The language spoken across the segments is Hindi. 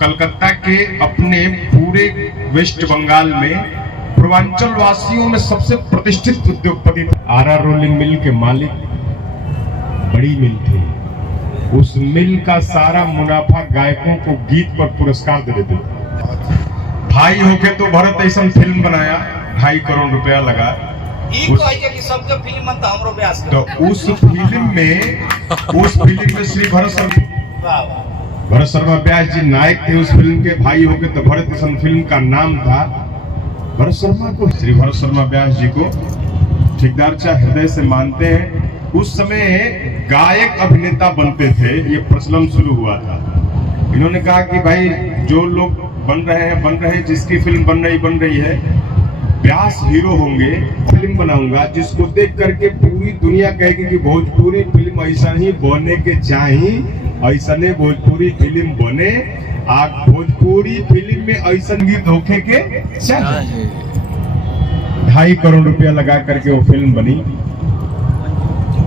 कलकत्ता के अपने पूरे वेस्ट बंगाल में पूर्वांचल वासियों में सबसे प्रतिष्ठित उद्योगपति आर रोलिंग मिल के मालिक बड़ी मिल थी। उस मिल का सारा मुनाफा गायकों को गीत पर पुरस्कार दे देते थे। भाई होके तो भरत ऐसा फिल्म बनाया, 2.5 करोड़ रुपया लगा। तो उस फिल्म में श्री भरत शर्मा व्यास जी नायक थे उस फिल्म के। भाई होके तो भरत ऐसा फिल्म का नाम था। भरत शर्मा को, श्री भरत शर्मा व्यास जी को ठेकेदार चाहे हृदय से मानते हैं। उस समय गायक अभिनेता बनते थे, ये प्रचलन शुरू हुआ था। इन्होंने कहा कि भाई जो लोग बन रहे हैं, जिसकी फिल्म बन रही है, व्यास हीरो होंगे, फिल्म बनाऊंगा जिसको देख करके पूरी दुनिया कहेगी कि भोजपुरी फिल्म ऐसा ही बनने के चाहिए, ऐसा नहीं भोजपुरी फिल्म बने। आप भोजपुरी फिल्म में ऐसा गीत होके के चाहिए। 2.5 करोड़ रुपया लगा करके वो फिल्म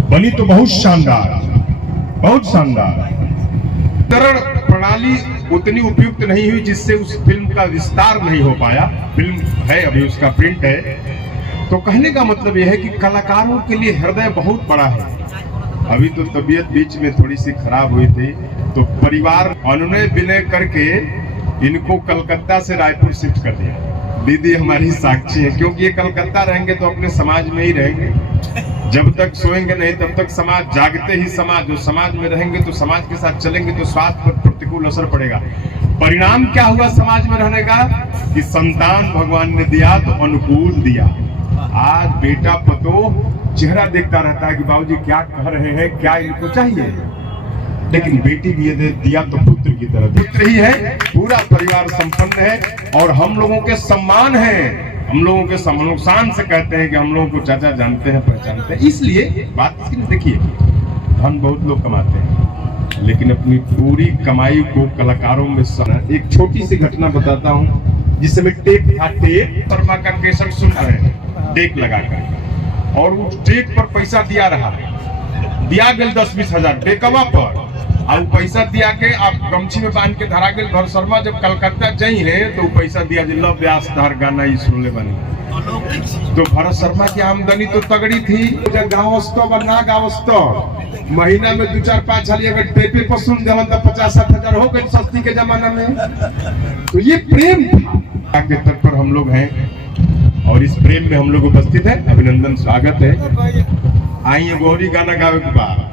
बनी तो बहुत शानदार। वितरण प्रणाली उतनी उपयुक्त नहीं हुई जिससे उस फिल्म का विस्तार नहीं हो पाया। फिल्म है, अभी उसका प्रिंट है। तो कहने का मतलब यह है कि कलाकारों के लिए हृदय बहुत बड़ा है। अभी तो तबीयत बीच में थोड़ी सी खराब हुई थी, तो परिवार अनुनय विनय करके इनको कलकत्ता से रायपुर शिफ्ट कर दिया। दीदी हमारी साक्षी है, क्योंकि ये कलकत्ता रहेंगे तो अपने समाज में ही रहेंगे। जब तक सोएंगे नहीं तब तक समाज, जागते ही समाज, जो समाज में रहेंगे तो समाज के साथ चलेंगे तो स्वास्थ्य पर प्रतिकूल असर पड़ेगा। परिणाम क्या हुआ समाज में रहने का कि संतान भगवान ने दिया तो अनुकूल दिया। आज बेटा पतो चेहरा देखता रहता है कि बाबूजी क्या कह रहे हैं, क्या इनको चाहिए, लेकिन बेटी भी दिया तो पुत्र की तरह। पुत्र ही है, पूरा परिवार संपन्न है और हम लोगों के सम्मान है। हम लोगों के सम्मान से कहते हैं कि हम लोगों को चाचा जानते हैं, पहचानते हैं। इसलिए बात देखिए, धन बहुत लोग कमाते हैं, लेकिन अपनी पूरी कमाई को कलाकारों में एक छोटी सी घटना बताता हूँ, जिससे मैं टेप शर्मा का केसट सुन रहे हैं, टेप लगाकर, और उस टेप पर पैसा दिया गया 10-20 हजार टेकवा पर, और पैसा दिया के आप गमछी में बांध के धरा गए। भरत शर्मा जब कलकत्ता जाई है तो पैसा दिया जिला व्यास धार गाना ही सुनले बनी। तो भरत शर्मा की आमदनी तो तगड़ी थी, महीना में 2-4-5 हजार अगर टेपे पर सुन देवन तो 50-60 हजार हो गए सस्ती के जमाना में। तो ये प्रेम था के तट पर हम लोग हैं, और इस प्रेम में हम लोग उपस्थित है। अभिनंदन, स्वागत है। आइए गौरी गाना गावे के बाद